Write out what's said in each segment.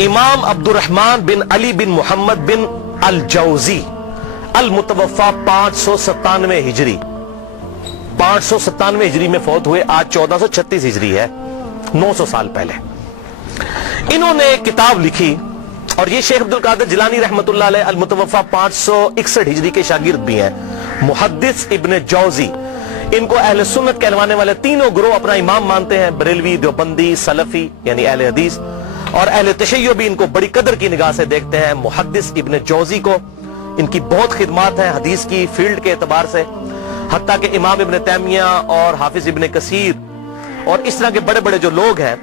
امام عبد الرحمن بن علی بن محمد بن الجوزی المتوفا 597 ہجری 597 ہجری میں فوت ہوئے. آج 1436 ہجری ہے, 900 سال پہلے. انہوں نے ایک کتاب لکھی, اور یہ شیخ عبد القادر جیلانی رحمت اللہ علیہ المتوفا 561 ہجری کے شاگرد بھی ہیں, محدث ابن جوزی. ان کو اہل سنت کہلوانے والے تینوں گروہ اپنا امام مانتے ہیں, بریلوی, دیوبندی, سلفی یعنی اہل حدیث, اور اہل تشیع بھی ان کو بڑی قدر کی نگاہ سے دیکھتے ہیں. محدث ابن جوزی کو ان کی بہت خدمات ہیں حدیث کی فیلڈ کے اعتبار سے, حتیٰ کہ امام ابن تیمیہ اور حافظ ابن کثیر اور اس طرح کے بڑے بڑے جو لوگ ہیں,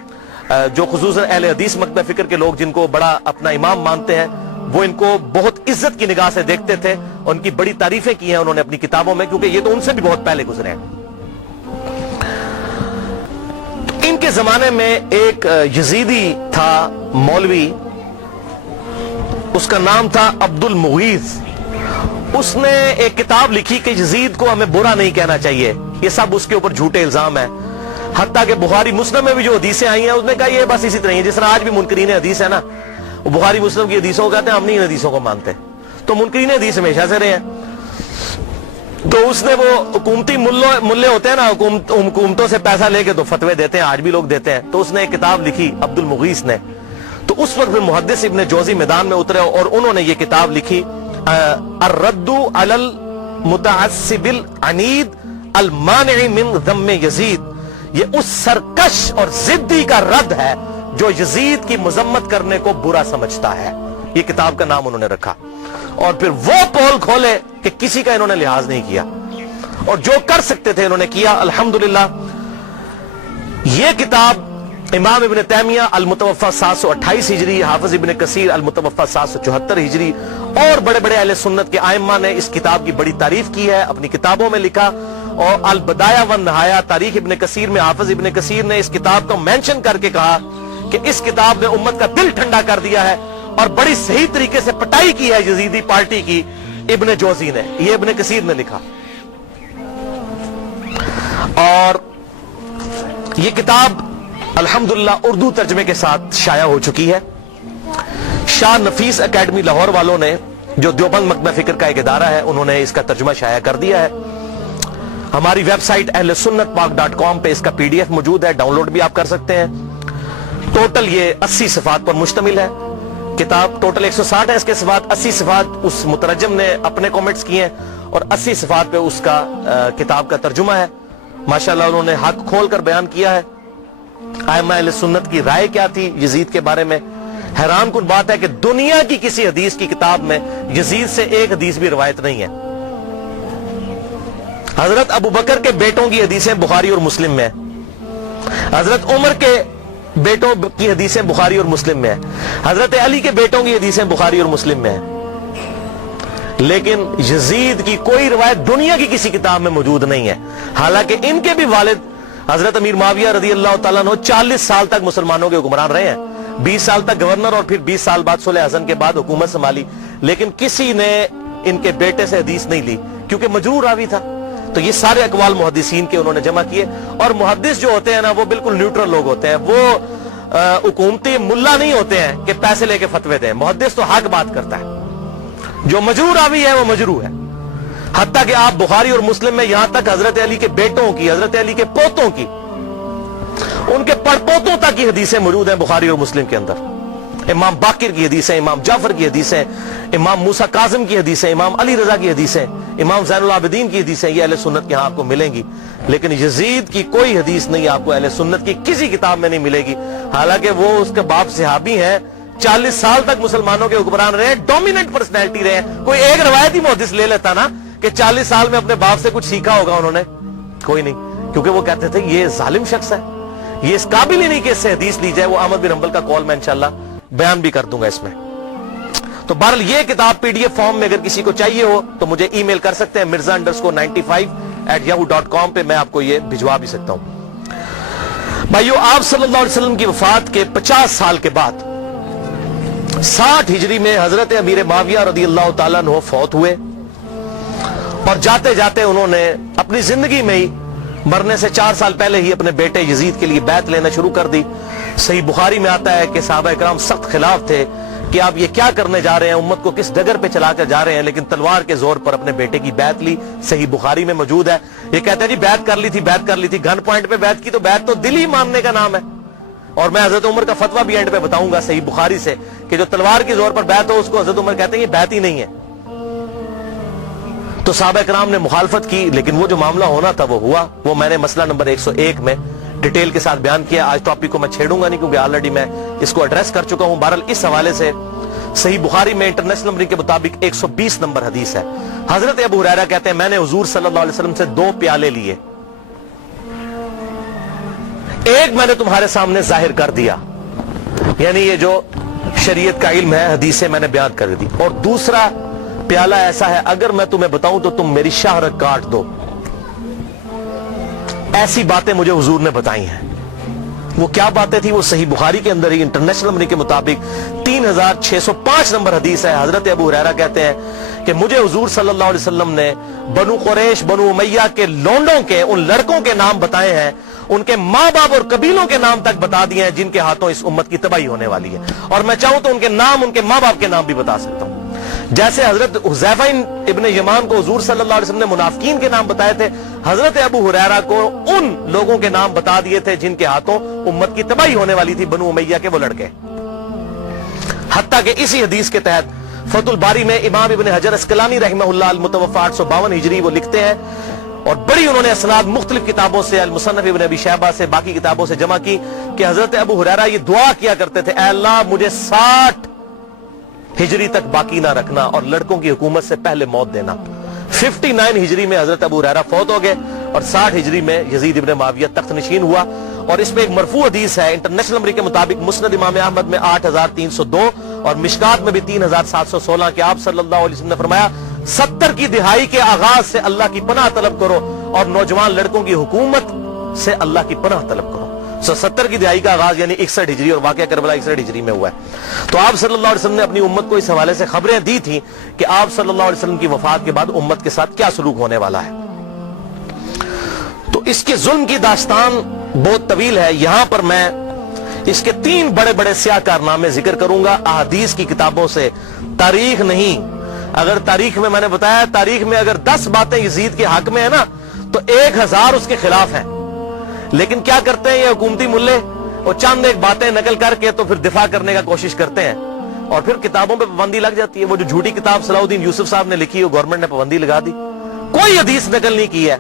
جو خصوصاً اہل حدیث مکتب فکر کے لوگ جن کو بڑا اپنا امام مانتے ہیں, وہ ان کو بہت عزت کی نگاہ سے دیکھتے تھے. ان کی بڑی تعریفیں کی ہیں انہوں نے اپنی کتابوں میں, کیونکہ یہ تو ان سے بھی بہت پہلے گزرے ہیں. ان کے زمانے میں ایک یزیدی تھا مولوی, اس کا نام تھا عبد المغیث. اس نے ایک کتاب لکھی کہ یزید کو ہمیں برا نہیں کہنا چاہیے, یہ سب اس کے اوپر جھوٹے الزام ہیں. حتیٰ کہ بخاری مسلم میں بھی جو حدیثیں آئی ہیں اس نے کہا یہ بس اسی طرح ہیں, جس طرح آج بھی منکرین حدیث ہے نا, وہ بخاری مسلم کی حدیثوں کو کہتے ہیں ہم نہیں ان حدیثوں کو مانتے, تو منکرین حدیث ہمیشہ سے رہے ہیں. تو اس نے وہ حکومتی ملے ہوتے ہیں نا, حکومتوں سے پیسہ لے کے تو فتوے دیتے ہیں, آج بھی لوگ دیتے ہیں, تو اس نے ایک کتاب لکھی عبد المغیث نے. تو اس وقت پھر محدث ابن جوزی میدان میں اترے اور انہوں نے یہ کتاب لکھی الرد علی المتعصب العنید المانع من ذم یزید. یہ اس سرکش اور ضدی کا رد ہے جو یزید کی مذمت کرنے کو برا سمجھتا ہے. یہ کتاب کا نام انہوں نے رکھا, اور پھر وہ پول کھولے کہ کسی کا انہوں نے لحاظ نہیں کیا, اور جو کر سکتے تھے انہوں نے کیا. الحمدللہ یہ کتاب امام ابن تیمیہ المتوفا 728 ہجری, حافظ ابن کثیر المتوفا 774 ہجری اور بڑے بڑے اہل سنت کے ائمہ نے اس کتاب کی بڑی تعریف کی ہے, اپنی کتابوں میں لکھا. اور البدایہ والنہایہ تاریخ ابن کثیر میں حافظ ابن کثیر نے اس کتاب کو مینشن کر کے کہا کہ اس کتاب نے امت کا دل ٹھنڈا کر دیا ہے, اور بڑی صحیح طریقے سے پٹائی کی ہے یزیدی پارٹی کی ابن جوزی نے. یہ ابن کثیر نے لکھا. اور یہ کتاب الحمدللہ اردو ترجمے کے ساتھ شائع ہو چکی ہے. شاہ نفیس اکیڈمی لاہور والوں نے, جو دیوبند مکتب فکر کا ایک ادارہ ہے, انہوں نے اس کا ترجمہ شائع کر دیا ہے. ہماری ویب سائٹ اہل سنت پاک .com پہ اس کا PDF موجود ہے, ڈاؤن لوڈ بھی آپ کر سکتے ہیں. ٹوٹل یہ 80 صفحات پر مشتمل ہے کتاب. ٹوٹل 160 ہے اس کے صفحات, 80 صفحات اس مترجم نے اپنے کومنٹس کیے ہیں, اور 80 صفحات پہ اس کا کتاب کا ترجمہ ہے. ماشاءاللہ انہوں نے حق کھول کر بیان کیا ہے, ائمہ اہل سنت کی رائے کیا تھی یزید کے بارے میں. حیران کن بات ہے کہ دنیا کی کسی حدیث کی کتاب میں یزید سے ایک حدیث بھی روایت نہیں ہے. حضرت ابو بکر کے بیٹوں کی حدیثیں بخاری اور مسلم میں ہیں, حضرت عمر کے بیٹوں کی حدیثیں بخاری اور مسلم میں ہیں, حضرت علی کے بیٹوں کی حدیثیں بخاری اور مسلم میں ہیں, لیکن یزید کی کوئی روایت دنیا کی کسی کتاب میں موجود نہیں ہے. حالانکہ ان کے بھی والد حضرت امیر معاویہ رضی اللہ تعالیٰ عنہ 40 سال تک مسلمانوں کے حکمران رہے ہیں, 20 سال تک گورنر, اور پھر 20 سال بعد صلح حسن کے بعد حکومت سنبھالی, لیکن کسی نے ان کے بیٹے سے حدیث نہیں لی کیونکہ مجروح راوی تھا. تو یہ سارے اقوال محدثین کے انہوں نے جمع کیے. اور محدث جو ہوتے ہیں نا, وہ بالکل نیوٹرل لوگ ہوتے ہیں, وہ حکومتی ملا نہیں ہوتے ہیں کہ پیسے لے کے فتوے دیں. محدث تو حق بات کرتا ہے, جو مجروح راوی ہے وہ مجروح ہے. حتیٰ کہ آپ بخاری اور مسلم میں یہاں تک حضرت علی کے بیٹوں کی, حضرت علی کے پوتوں کی, ان کے پڑپوتوں تک کی حدیثیں موجود ہیں بخاری اور مسلم کے اندر. امام باقر کی حدیثیں, امام جعفر کی حدیثیں, امام موسیٰ کاظم کی حدیثیں, امام علی رضا کی حدیثیں, امام زین العابدین کی حدیثیں, یہ اہل سنت کے ہاں آپ کو ملیں گی. لیکن یزید کی کوئی حدیث نہیں آپ کو اہل سنت کی کسی کتاب میں نہیں ملے گی. حالانکہ وہ اس کے باپ صحابی ہیں, 40 سال تک مسلمانوں کے حکمران رہے, ڈومیننٹ پرسنالٹی رہے. کوئی ایک روایتی محدث لے لیتا نا کہ 40 سال میں اپنے باپ سے کچھ سیکھا ہوگا انہوں نے, کوئی نہیں, کیونکہ وہ کہتے تھے یہ ظالم شخص ہے, یہ اس قابل ہی نہیں کہ اس سے حدیث لی جائے. وہ احمد بن حنبل کا قول میں انشاءاللہ بیان بھی کر دوں گا اس میں. تو بہرحال یہ کتاب PDF فارم میں اگر کسی کو چاہیے ہو تو مجھے ای میل کر سکتے ہیں mirza_95@yahoo.com پہ, میں آپ کو یہ بھجوا بھی سکتا ہوں. بھائیو, آپ صلی اللہ علیہ وسلم کی وفات کے 50 سال کے بعد 60 ہجری میں حضرت امیر معاویہ رضی اللہ تعالیٰ عنہ فوت ہوئے, اور جاتے جاتے انہوں نے اپنی زندگی میں ہی مرنے سے 4 سال پہلے ہی اپنے بیٹے یزید کے لیے بیعت لینا شروع کر دی. صحیح بخاری میں آتا ہے کہ صحابہ کرام سخت خلاف تھے کہ آپ یہ کیا کرنے جا رہے ہیں، امت کو کس ڈگر پہ چلا کر جا رہے ہیں، لیکن تلوار کے زور پر اپنے بیٹے کی بیعت لی. صحیح بخاری میں موجود ہے. یہ کہتے ہیں جی بیعت کر لی تھی گن پوائنٹ پہ بیعت کی، تو بیعت تو دل ہی ماننے کا نام ہے. اور میں حضرت عمر کا فتویٰ بھی اینڈ پہ بتاؤں گا صحیح بخاری سے کہ جو تلوار کے زور پر بیعت ہو اس کو حضرت عمر کہتے ہیں یہ بیعت ہی نہیں ہے. تو صحابہ کرام نے مخالفت کی، لیکن وہ جو معاملہ ہونا تھا وہ ہوا. وہ میں نے مسئلہ نمبر 101 میں ڈیٹیل کے ساتھ بیان کیا. آج ٹاپک کو میں چھیڑوں گا نہیں کیونکہ آلریڈی میں اس کو ایڈریس کر چکا ہوں. بہرحال اس حوالے سے صحیح بخاری میں انٹرنیشنل نمبر کے مطابق 120 نمبر حدیث ہے. حضرت ابو ہریرہ کہتے ہیں میں نے حضور صلی اللہ علیہ وسلم سے 2 پیالے لیے، ایک میں نے تمہارے سامنے ظاہر کر دیا، یعنی یہ جو شریعت کا علم ہے حدیثیں میں نے بیان کر دی، اور دوسرا پیالہ ایسا ہے اگر میں تمہیں بتاؤں تو تم میری شہرت کاٹ دو. ایسی باتیں مجھے حضور نے بتائی ہیں. وہ کیا باتیں تھی؟ وہ صحیح بخاری کے اندر ہی انٹرنیشنل نمبر کے مطابق 3605 نمبر حدیث ہے. حضرت ابو ہریرہ کہتے ہیں کہ مجھے حضور صلی اللہ علیہ وسلم نے بنو قریش بنو امیہ کے لونڈوں کے ان لڑکوں کے نام بتائے ہیں، ان کے ماں باپ اور قبیلوں کے نام تک بتا دیے ہیں جن کے ہاتھوں اس امت کی تباہی ہونے والی ہے. اور میں چاہوں تو ان کے نام، ان کے ماں باپ کے نام بھی بتا سکتا ہوں. جیسے حضرت حذیفہ ابن یمان کو حضور صلی اللہ علیہ وسلم نے منافقین کے نام بتائے تھے، حضرت ابو ہریرہ کو ان لوگوں کے نام بتا دیے تھے جن کے ہاتھوں امت کی تباہی ہونے والی تھی، بنو امیہ کے وہ لڑکے. حتیٰ کہ اسی حدیث کے تحت فتح الباری میں امام ابن حجر اسقلانی رحمہ اللہ المتوفی 852 ہجری وہ لکھتے ہیں، اور بڑی انہوں نے اسناد مختلف کتابوں سے، المصنف ابن ابی شیبہ سے، باقی کتابوں سے جمع کی کہ حضرت ابو ہریرہ یہ دعا کیا کرتے تھے، اے اللہ مجھے 60 ہجری تک باقی نہ رکھنا اور لڑکوں کی حکومت سے پہلے موت دینا. 59 ہجری میں حضرت ابو ہریرہ فوت ہو گئے اور 60 ہجری میں یزید ابن معاویہ تخت نشین ہوا. اور اس میں ایک مرفوع حدیث ہے انٹرنیشنل نمبر کے مطابق مسند امام احمد میں 8302 اور مشکات میں بھی 3716 کہ آپ صلی اللہ علیہ وسلم نے فرمایا 70 کی دہائی کے آغاز سے اللہ کی پناہ طلب کرو اور نوجوان لڑکوں کی حکومت سے اللہ کی پناہ طلب کرو. 70 کی دہائی کا آغاز یعنی 61 ہجری اور واقعہ کربلا 61 ہجری میں ہوا ہے. تو آپ صلی اللہ علیہ وسلم نے اپنی امت کو اس حوالے سے خبریں دی تھیں کہ آپ صلی اللہ علیہ وسلم کی وفات کے بعد امت کے ساتھ کیا سلوک ہونے والا ہے. تو اس کے ظلم کی داستان بہت طویل ہے. یہاں پر میں اس کے 3 بڑے بڑے سیاہ کارنامے ذکر کروں گا احادیث کی کتابوں سے، تاریخ نہیں. اگر تاریخ میں نے بتایا تاریخ میں اگر 10 باتیں یزید کے حق میں ہے نا تو 1000 اس کے خلاف ہیں. لیکن کیا کرتے ہیں یہ حکومتی ملے، وہ چند ایک باتیں نقل کر کے تو پھر دفاع کرنے کا کوشش کرتے ہیں اور پھر کتابوں پہ پابندی لگ جاتی ہے. وہ جو جھوٹی کتاب صلاح الدین یوسف صاحب نے لکھی وہ گورنمنٹ نے پابندی لگا دی. کوئی حدیث نقل نہیں کی ہے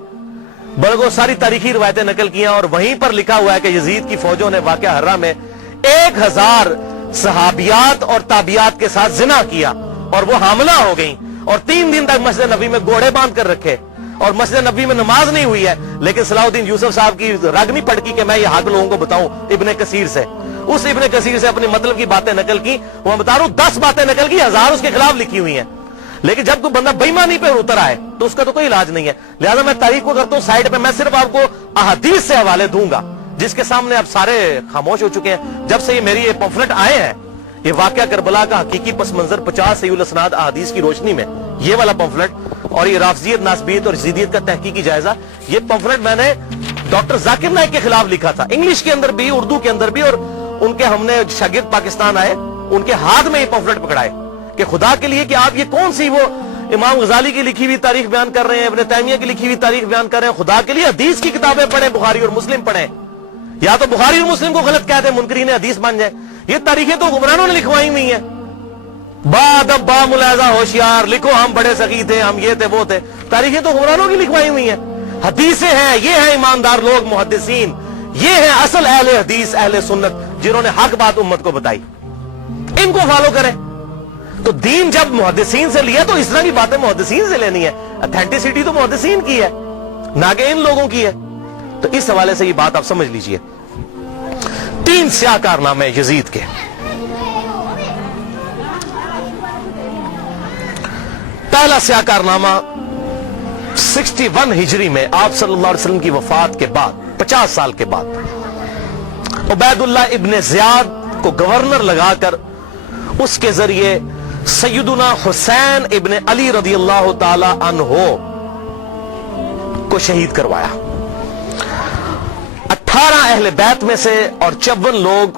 بلکہ ساری تاریخی روایتیں نقل کی ہیں اور وہیں پر لکھا ہوا ہے کہ یزید کی فوجوں نے واقعہ حرہ میں 1000 صحابیات اور تابعیات کے ساتھ زنا کیا اور وہ حاملہ ہو گئیں اور 3 دن تک مسجد نبوی میں گھوڑے باندھ کر رکھے اور مسجد نبوی میں نماز نہیں ہوئی ہے. لیکن صلاح الدین یوسف صاحب کی رگ نہیں پڑکی کہ میں یہ حق لوگوں کو بتاؤں. ابن کثیر سے، اس ابن کثیر سے اپنی مطلب کی باتیں نقل کی. وہ بتا رہا ہوں 10 باتیں نقل کی، 1000 اس کے خلاف لکھی ہوئی ہیں. لیکن جب کوئی بندہ بےایمانی پہ اتر آئے تو اس کا تو کوئی علاج نہیں ہے. لہذا میں تاریخ کو کرتا ہوں سائڈ پہ، میں صرف آپ کو احادیث سے حوالے دوں گا جس کے سامنے اب سارے خاموش ہو چکے ہیں. جب سے یہ میری یہ پمفلٹ آئے ہیں، یہ واقعہ کربلا کا حقیقی پس منظر 50 صحیح الاسناد احادیث کی روشنی میں، یہ والا پمفلٹ اور یہ رافضیت، ناسبیت اور یزیدیت کا تحقیقی جائزہ، یہ پمفلٹ میں نے ڈاکٹر ذاکر نائک کے خلاف لکھا تھا، انگلش کے اندر بھی اردو کے اندر بھی. اور ان کے ہم نے شاگرد پاکستان آئے، ان کے ہاتھ میں یہ پمفلٹ پکڑائے کہ خدا کے لیے کہ آپ یہ کون سی وہ امام غزالی کی لکھی ہوئی تاریخ بیان کر رہے ہیں، ابن تیمیہ کی لکھی ہوئی تاریخ بیان کر رہے ہیں. خدا کے لیے حدیث کی کتابیں پڑھیں، بخاری اور مسلم پڑھیں. یا تو بخاری اور مسلم کو غلط کہتے ہیں، منکرین حدیث بن جائیں. یہ تاریخیں تو حکمرانوں نے لکھوائی ہوئی ہیں. با ادب با ملاحظہ ہوشیار لکھو ہم بڑے سخی تھے، ہم یہ تھے وہ تھے. تاریخیں تو حکمرانوں کی لکھوائی ہوئی ہیں. حدیثیں ہیں، یہ ہیں ایماندار لوگ محدثین، یہ ہیں اصل اہل حدیث اہل سنت جنہوں نے حق بات امت کو بتائی. ان کو فالو کریں. تو دین جب محدثین سے لیا تو اس طرح کی باتیں محدثین سے لینی ہے. اتھینٹسٹی تو محدثین کی ہے نہ کہ ان لوگوں کی ہے. تو اس حوالے سے یہ بات آپ سمجھ لیجئے. 3 سیاہ کارنامے یزید کے. پہلا سیاہ کارنامہ 61 ہجری میں آپ صلی اللہ علیہ وسلم کی وفات کے بعد 50 سال کے بعد عبید اللہ ابن زیاد کو گورنر لگا کر اس کے ذریعے سیدنا حسین ابن علی رضی اللہ تعالی عنہ کو شہید کروایا. 18 اہل بیت میں سے اور 54 لوگ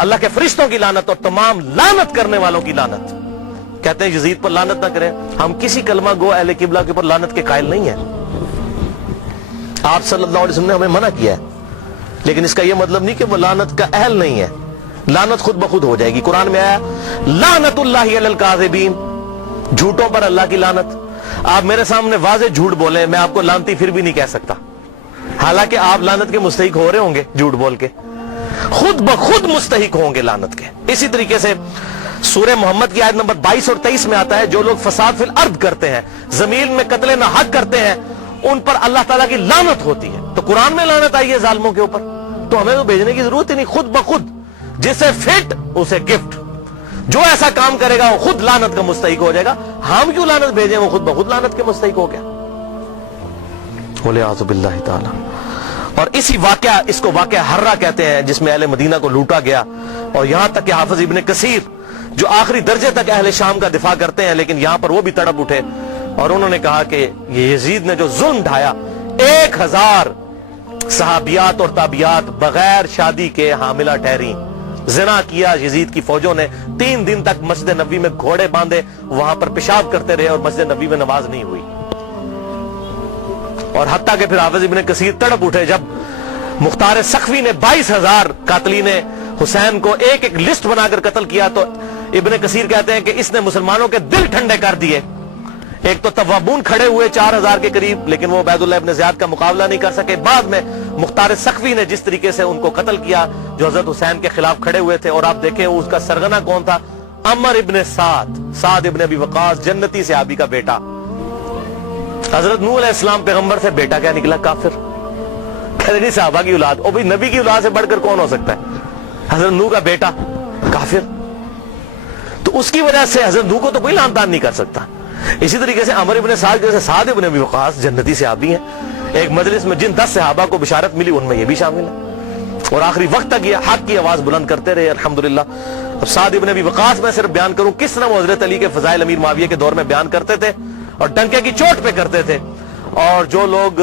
اللہ کے فرشتوں کی لعنت اور تمام لعنت کرنے والوں کی لعنت. کہتے ہیں یزید پر لعنت نہ کریں. ہم کسی کلمہ گو اہل قبلہ کے اوپر لعنت کے قائل نہیں ہیں. آپ صلی اللہ علیہ وسلم نے ہمیں منع کیا ہے, لیکن اس کا یہ مطلب نہیں کہ وہ لعنت کا اہل نہیں ہے. لعنت خود بخود ہو جائے گی. قرآن میں آیا لعنت اللہ علی الکاذبین, جھوٹوں پر اللہ کی لعنت. آپ میرے سامنے واضح جھوٹ بولیں, میں آپ کو لعنتی پھر بھی نہیں کہہ سکتا, حالانکہ آپ لعنت کے مستحق ہو رہے ہوں گے. جھوٹ بول کے خود بخود مستحق ہوں گے لعنت کے. اسی طریقے سے سورہ محمد کی آیت نمبر 22 اور 23 میں آتا ہے, جو لوگ فساد فی الارض کرتے ہیں, زمین میں قتل نہ حق کرتے ہیں, ان پر اللہ تعالیٰ کی لعنت ہوتی ہے. تو قرآن میں لعنت آئی ہے ظالموں کے اوپر, تو ہمیں تو بھیجنے کی ضرورت ہی نہیں. خود بخود جسے فٹ اسے گفٹ, جو ایسا کام کرے گا وہ خود لعنت کا مستحق ہو جائے گا. ہم کیوں لعنت بھیجیں, وہ خود بخود لعنت کے مستحق ہو گیا. وَلِعَاذُ بِاللَّهِ تعالی. اور اسی واقعہ, اس کو واقعہ حرہ کہتے ہیں, جس میں اہل مدینہ کو لوٹا گیا, اور یہاں تک کہ حافظ ابن کثیر جو آخری درجے تک اہل شام کا دفاع کرتے ہیں, لیکن یہاں پر وہ بھی تڑپ اٹھے اور انہوں نے کہا کہ یہ یزید نے جو ظلم ڈھایا, 1000 صحابیات اور تابعیات بغیر شادی کے حاملہ ٹھہری, زنا کیا یزید کی فوجوں نے. 3 دن تک مسجد نبوی میں گھوڑے باندھے, وہاں پر پیشاب کرتے رہے, اور مسجد نبوی میں نماز نہیں ہوئی. اور حتیٰ کہ پھر حافظ ابن کثیر تڑپ اٹھے جب مختار سخوی نے 22,000 قاتلین حسین کو ایک ایک لسٹ بنا کر قتل کیا, تو ابن کثیر کہتے ہیں کہ اس نے مسلمانوں کے دل ٹھنڈے کر دیے. ایک تو توابون کھڑے ہوئے 4000 کے قریب, لیکن وہ عبید اللہ ابن زیاد کا مقابلہ نہیں کر سکے. بعد میں مختار سخوی نے جس طریقے سے ان کو قتل کیا جو حضرت حسین کے خلاف کھڑے ہوئے تھے, اور آپ دیکھیں اس کا سرغنہ کون تھا, عمر ابن سعد ابن ابی وقاص, جنتی صحابی کا بیٹا. حضرت نوح علیہ السلام پیغمبر سے بیٹا کیا نکلا, کافر. کہتے نہیں صحابہ کی اولاد, او بھئی نبی کی اولاد سے بڑھ کر کون ہو سکتا ہے, حضرت نوح کا بیٹا کافر. تو اس کی وجہ سے حضرت نوح کو تو کوئی لعن طعن نہیں کر سکتا. اسی طریقے سے عمر ابن سعد جیسے سعد ابن ابی وقاص جنتی صحابی ہیں, ایک مجلس میں جن 10 صحابہ کو بشارت ملی ان میں یہ بھی شامل ہے, اور آخری وقت تک یہ حق کی آواز بلند کرتے رہے الحمدللہ. اب سعد ابن ابی وقاص میں صرف بیان کروں کس طرح وہ حضرت علی کے فضائل امیر معاویہ کے دور میں بیان کرتے تھے اور ڈنکے کی چوٹ پہ کرتے تھے, اور جو لوگ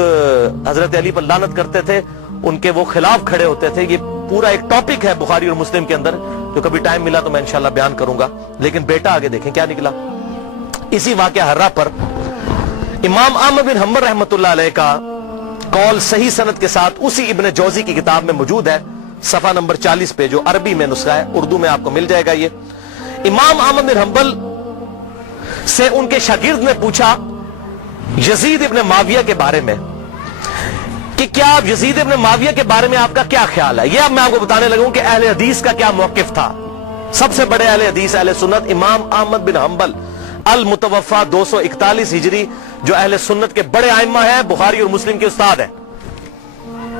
حضرت علی پر لعنت کرتے تھے ان کے وہ خلاف کھڑے ہوتے تھے. یہ پورا ایک ٹاپک ہے بخاری اور مسلم کے اندر, جو کبھی ٹائم ملا تو میں انشاءاللہ بیان کروں گا. لیکن بیٹا آگے دیکھیں کیا نکلا. اسی واقعہ حرہ پر امام احمد بن حنبل رحمۃ اللہ علیہ کا قول صحیح سند کے ساتھ اسی ابن جوزی کی کتاب میں موجود ہے, صفحہ نمبر 40 پہ, جو عربی میں نسخہ ہے, اردو میں آپ کو مل جائے گا. یہ امام احمد بن حنبل سے ان کے شاگرد نے پوچھا یزید ابن معاویہ کے بارے میں کہ کیا آپ یزید ابن معاویہ کے بارے میں آپ کا کیا خیال ہے. یہ اب میں آپ کو بتانے لگوں کہ اہل حدیث کا کیا موقف تھا. سب سے بڑے اہل حدیث اہل سنت امام احمد بن حنبل المتوفا 241 ہجری, جو اہل سنت کے بڑے ائمہ ہیں, بخاری اور مسلم کے استاد ہیں.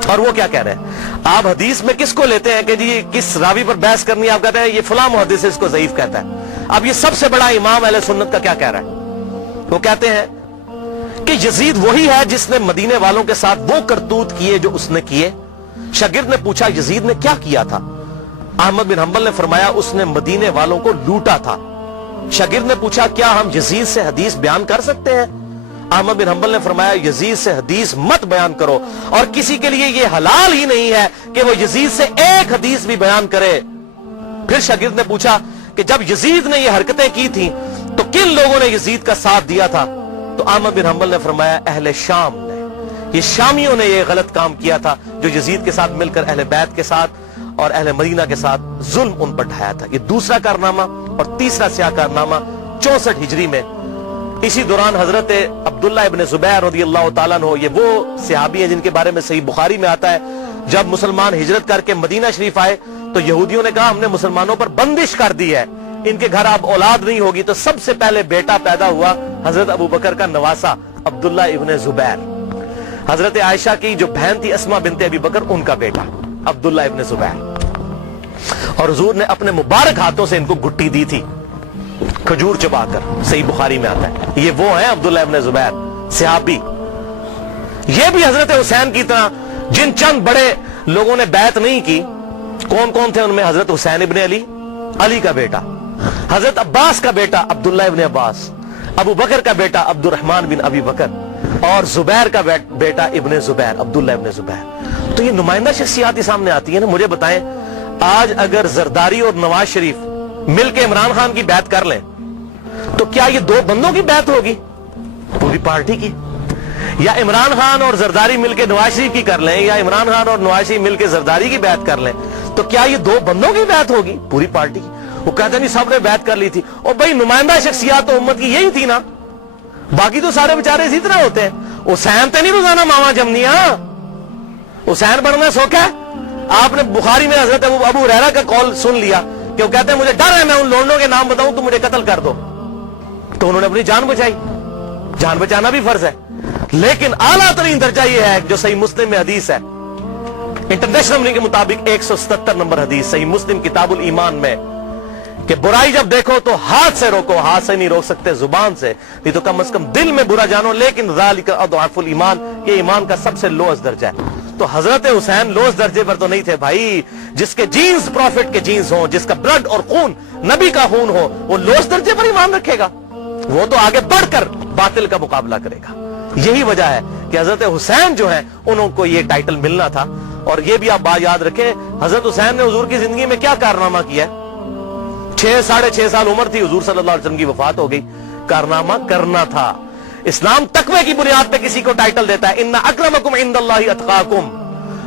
اور وہ کیا کہہ رہے ہیں, آپ حدیث میں کس کو لیتے ہیں کہ جی کس راوی پر بحث کرنی ہے, آپ کہتے ہیں یہ فلاں محدث اس کو ضعیف کہتا ہے. اب یہ سب سے بڑا امام اہل سنت کا کیا کہہ رہا ہے, وہ کہتے ہیں کہ یزید وہی ہے جس نے مدینے والوں کے ساتھ وہ کرتوت کیے جو اس نے کیے. شاگرد نے پوچھا یزید نے کیا کیا تھا. احمد بن حنبل نے فرمایا اس نے مدینے والوں کو لوٹا تھا. شاگرد نے پوچھا کیا ہم یزید سے حدیث بیان کر سکتے ہیں. احمد بن حنبل نے فرمایا یزید سے حدیث مت بیان کرو, اور کسی کے لیے یہ حلال ہی نہیں ہے کہ وہ یزید سے ایک حدیث بھی بیان کرے. پھر شاگرد نے پوچھا کہ جب یزید نے یہ حرکتیں کی تھیں تو کن لوگوں نے یزید کا ساتھ دیا تھا. تو احمد بن حنبل نے فرمایا اہل شام نے, یہ شامیوں نے یہ غلط کام کیا تھا جو یزید کے ساتھ مل کر اہل بیت کے ساتھ اور اہل مدینہ کے ساتھ ظلم ان پر ڈھایا تھا. یہ دوسرا کارنامہ. اور تیسرا سیاہ کارنامہ 64 ہجری میں, اسی دوران حضرت عبداللہ ابن زبیر رضی اللہ تعالیٰ عنہ, یہ وہ صحابی ہیں جن کے بارے میں صحیح بخاری میں آتا ہے, جب مسلمان ہجرت کر کے مدینہ شریف آئے تو یہودیوں نے کہا ہم نے مسلمانوں پر بندش کر دی ہے, ان کے گھر اب اولاد نہیں ہوگی. تو سب سے پہلے بیٹا پیدا ہوا حضرت ابو بکر کا نواسا عبداللہ ابن زبیر, حضرت عائشہ کی جو بہن تھی اسما بنت ابی بکر, ان کا بیٹا عبداللہ ابن زبیر. اور حضور نے اپنے مبارک ہاتھوں سے ان کو گٹی دی تھی کھجور چبا کر, صحیح بخاری میں آتا ہے. یہ وہ ہیں عبداللہ ابن زبیر صحابی. یہ بھی حضرت حسین کی طرح جن چند بڑے لوگوں نے بیعت نہیں کی, کون کون تھے ان میں, حضرت حسین ابن علی, علی کا بیٹا, حضرت عباس کا بیٹا عبداللہ ابن عباس, ابو بکر کا بیٹا عبد الرحمن بن ابی بکر, اور زبیر کا بیٹا ابن زبیر عبداللہ ابن زبیر. تو یہ نمائندہ شخصیات ہی سامنے آتی ہیں نا. مجھے بتائیں آج اگر زرداری اور نواز شریف مل کے عمران خان کی بیعت کر لیں تو کیا یہ دو بندوں کی بیعت ہوگی؟ پوری پارٹی کی. یا عمران خان اور زرداری مل کے نواز شریف کی کر لیں, یا عمران خان اور نواز شریف مل کے زرداری کی بیعت کر لیں, تو کیا یہ دو بندوں کی بیعت ہوگی؟ پوری پارٹی کی. وہ کہتے نہیں سب نے بیعت کر لی تھی. اور بھائی نمائندہ شخصیات تو امت کی یہی تھی نا, باقی تو سارے بیچارے اسی طرح ہوتے ہیں. حسین تے نہیں روزانہ ماما جمنیاں, حسین بننا سوکھا ہے. آپ نے بخاری میں حضرت ابو ہریرہ کا قول سن لیا کہ وہ کہتے ہیں مجھے ڈر ہے میں ان لونڈوں کے نام بتاؤں تو مجھے قتل کر دو, تو انہوں نے اپنی جان بچائی. جان بچانا بھی فرض ہے, لیکن اعلیٰ ترین درجہ یہ ہے جو صحیح مسلم میں حدیث ہے, انٹرنیشنل نمبر کے مطابق 177 نمبر حدیث صحیح مسلم کتاب الایمان میں, کہ برائی جب دیکھو تو ہاتھ سے روکو. ہاتھ سے نہیں روک سکتے, زبان سے, نہیں تو کم از کم دل میں برا جانو. لیکن ذالک اضعف الایمان, یہ ایمان کا سب سے لوز درجہ ہے. تو حضرت حسین لوز درجے پر تو نہیں تھے بھائی. جس کے جینز پروفٹ کے جینز ہوں, جس کا بلڈ اور خون نبی کا خون ہو, وہ لوز درجے پر ایمان رکھے گا. وہ تو آگے بڑھ کر باطل کا مقابلہ کرے گا. یہی وجہ ہے کہ حضرت حسین جو ہیں انہوں کو یہ ٹائٹل ملنا تھا. اور یہ بھی آپ بات یاد رکھیں, حضرت حسین نے حضور کی زندگی میں کیا کارنامہ کیا ہے. 6.5 سال عمر تھی, حضور صلی اللہ علیہ وسلم کی وفات ہو گئی. کارنامہ کرنا تھا. اسلام تقوی کی بنیاد پہ کسی کو ٹائٹل دیتا ہے, ان اکرمکم عند اللہ اتقاکم.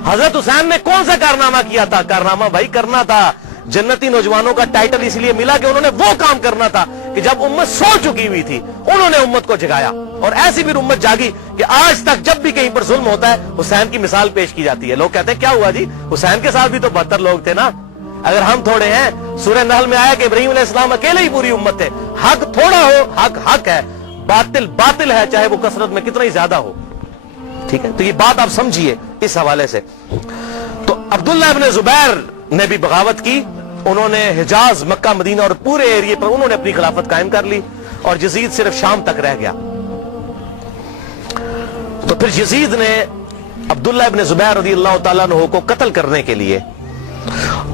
حضرت حسین نے کون سا کارنامہ کیا تھا؟ کارنامہ بھائی کرنا تھا. جنتی نوجوانوں کا ٹائٹل اس لیے ملا کہ انہوں نے وہ کام کرنا تھا کہ جب امت سو چکی ہوئی تھی انہوں نے امت کو جگایا. اور ایسی بھی امت جاگی کہ آج تک جب بھی کہیں پر ظلم ہوتا ہے حسین کی مثال پیش کی جاتی ہے. لوگ کہتے ہیں کیا ہوا جی, حسین کے ساتھ بھی تو 72 لوگ تھے نا, اگر ہم تھوڑے ہیں. سورہ نحل میں آیا کہ ابراہیم علیہ السلام اکیلے ہی پوری امت تھے. حق تھوڑا ہو, حق حق ہے, باطل باطل ہے, چاہے وہ کثرت میں کتنا ہی زیادہ ہو. ٹھیک ہے, تو یہ بات آپ سمجھیے اس حوالے سے. تو عبداللہ ابن زبیر نے بھی بغاوت کی. انہوں نے حجاز, مکہ, مدینہ اور پورے ایریے پر انہوں نے اپنی خلافت قائم کر لی, اور یزید صرف شام تک رہ گیا. تو پھر یزید نے عبداللہ ابن زبیر رضی اللہ تعالیٰ عنہ کو قتل کرنے کے لیے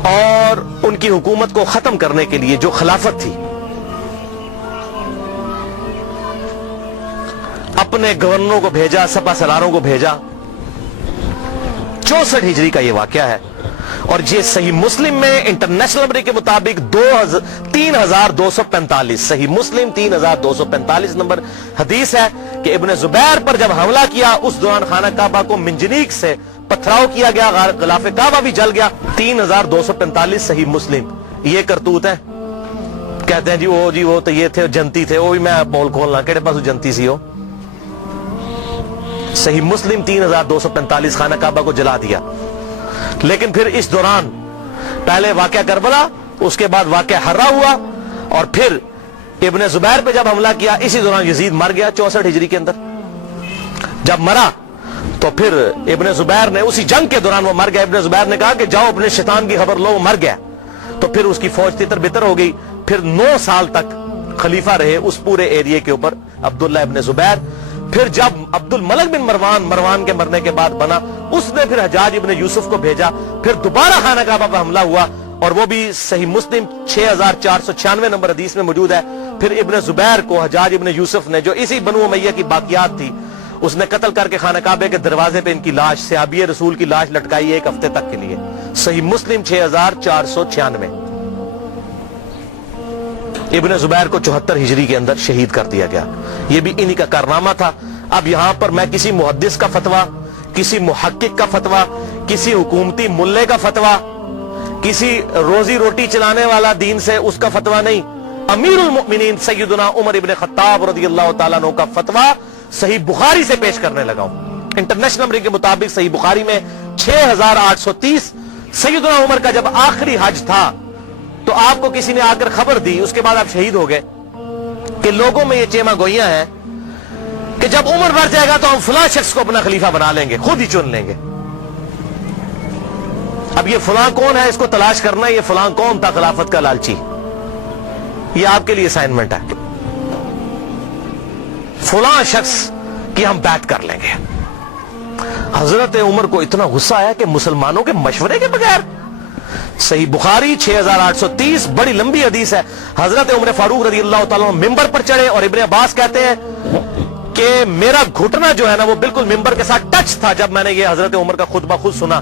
اور ان کی حکومت کو ختم کرنے کے لیے جو خلافت تھی, اپنے گورنروں کو بھیجا, سپہ سالاروں کو بھیجا. 64 ہجری کا یہ واقعہ ہے. اور یہ صحیح مسلم میں انٹرنیشنل نمبر کے مطابق 3245, صحیح مسلم 3245 نمبر حدیث ہے کہ ابن زبیر پر جب حملہ کیا اس دوران خانہ کعبہ کو منجنیق سے پتھراؤ کیا گیا, غلاف کعبہ بھی جل گیا. 3245 صحیح مسلم. یہ کرتوت ہے. کہتے ہیں جی وہ تو یہ تھے جنتی تھے, وہ بھی میں پول کھولنا کہڑے پاس جنتی سی ہو. صحیح مسلم 3245 خانہ کعبہ کو جلا دیا. لیکن پھر اس دوران پہلے واقعہ کربلا, اس کے بعد واقعہ ہرا ہوا, اور پھر ابن زبیر پہ جب حملہ کیا اسی دوران یزید مر گیا 64 ہجری کے اندر. جب مرا تو پھر ابن زبیر نے اسی جنگ کے دوران وہ مر گیا. ابن زبیر نے کہا کہ جاؤ اپنے شیطان کی خبر لو, وہ مر گیا. تو پھر اس کی فوج تتر بتر ہو گئی. پھر 9 سال تک خلیفہ رہے اس پورے ایریے کے اوپر عبداللہ ابن زبیر. پھر جب عبد الملک بن مروان کے مرنے کے بعد بنا, اس نے پھر حجاج ابن یوسف کو بھیجا. پھر دوبارہ خانہ کعبہ پر حملہ ہوا, اور وہ بھی صحیح مسلم 6496 نمبر حدیث میں موجود ہے. پھر ابن زبیر کو حجاج ابن یوسف نے, جو اسی بنو امیہ کی باقیات تھی, اس نے قتل کر کے خانہ کعبے کے دروازے پہ ان کی لاش, صحابی رسول کی لاش لٹکائی 1 ہفتے تک کے لیے. صحیح مسلم 6496. ابن زبیر کو 74 ہجری کے اندر شہید کر دیا گیا. یہ بھی انہی کا کارنامہ تھا. اب یہاں پر میں کسی محدث کا فتویٰ, کسی محقق کا فتویٰ, کسی حکومتی ملے کا فتویٰ, کسی روزی روٹی چلانے والا دین سے اس کا فتویٰ نہیں, امیر المؤمنین سیدنا عمر ابن خطاب رضی اللہ تعالیٰ عنہ کا فتویٰ صحیح بخاری سے پیش کرنے لگا ہوں. انٹرنیشنل نمبر کے مطابق صحیح بخاری میں 6830. سیدنا عمر کا جب آخری حج تھا تو آپ کو کسی نے آ کر خبر دی, اس کے بعد آپ شہید ہو گئے, کہ لوگوں میں یہ چیما گوئیاں ہیں کہ جب عمر بڑھ جائے گا تو ہم فلاں شخص کو اپنا خلیفہ بنا لیں گے, خود ہی چن لیں گے. اب یہ فلاں کون ہے اس کو تلاش کرنا, یہ فلاں کون تھا خلافت کا لالچی. یہ آپ کے لیے اسائنمنٹ ہے. فلاں شخص کی ہم بیعت کر لیں گے. حضرت عمر کو اتنا غصہ آیا کہ مسلمانوں کے مشورے کے بغیر. صحیح بخاری 6830, بڑی لمبی حدیث ہے. حضرت عمر فاروق رضی اللہ تعالیٰ ممبر پر چڑھے, اور ابن عباس کہتے ہیں کہ میرا گھٹنا جو ہے نا وہ بالکل ممبر کے ساتھ ٹچ تھا جب میں نے یہ حضرت عمر کا خطبہ خود سنا.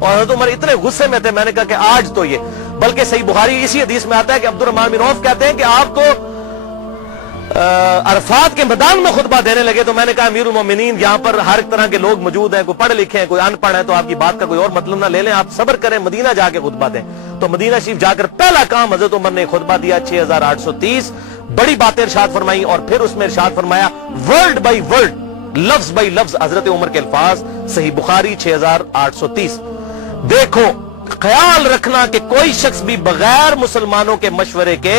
اور حضرت عمر اتنے غصے میں تھے, میں نے کہا کہ آج تو یہ, بلکہ صحیح بخاری اسی حدیث میں آتا ہے کہ عبد الرحمن بن عوف کہتے ہیں کہ آپ تو عرفات کے میدان میں خطبہ دینے لگے, تو میں نے کہا امیر المومنین یہاں پر ہر طرح کے لوگ موجود ہیں, کوئی پڑھ لکھے ہیں, کوئی ان پڑھ ہے, تو آپ کی بات کا کوئی اور مطلب نہ لے لیں, آپ صبر کریں, مدینہ جا کے خطبہ دیں. تو مدینہ شریف جا کر پہلا کام حضرت عمر نے خطبہ دیا, 6830 بڑی باتیں ارشاد فرمائی, اور پھر اس میں ارشاد فرمایا ورڈ بائی ورڈ, لفظ بائی لفظ حضرت عمر کے الفاظ, صحیح بخاری 6830. دیکھو خیال رکھنا کہ کوئی شخص بھی بغیر مسلمانوں کے مشورے کے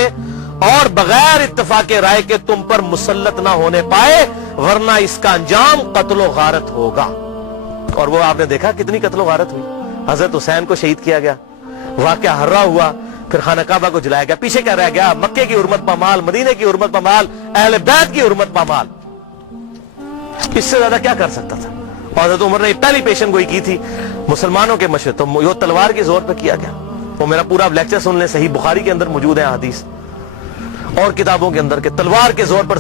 اور بغیر اتفاق رائے کے تم پر مسلط نہ ہونے پائے, ورنہ اس کا انجام قتل و غارت ہوگا. اور وہ آپ نے دیکھا کتنی قتل و غارت ہوئی, حضرت حسین کو شہید کیا گیا, واقعہ ہررا ہوا, پھر خانہ کعبہ کو جلایا گیا, پیچھے کیا رہ گیا, مکے کی حرمت پامال, مدینے کی حرمت پامال, اہل بیت کی حرمت پامال. اس سے زیادہ کیا کر سکتا تھا؟ اور حضرت عمر نے پہلی پیشن گوئی کی تھی مسلمانوں کے مشورے, تو یہ تلوار کے زور پہ کیا گیا. وہ میرا پورا لیکچر سن لیں, صحیح بخاری کے اندر موجود ہے حدیث اور کتابوں کے اندر, کہ تلوار کے زور پر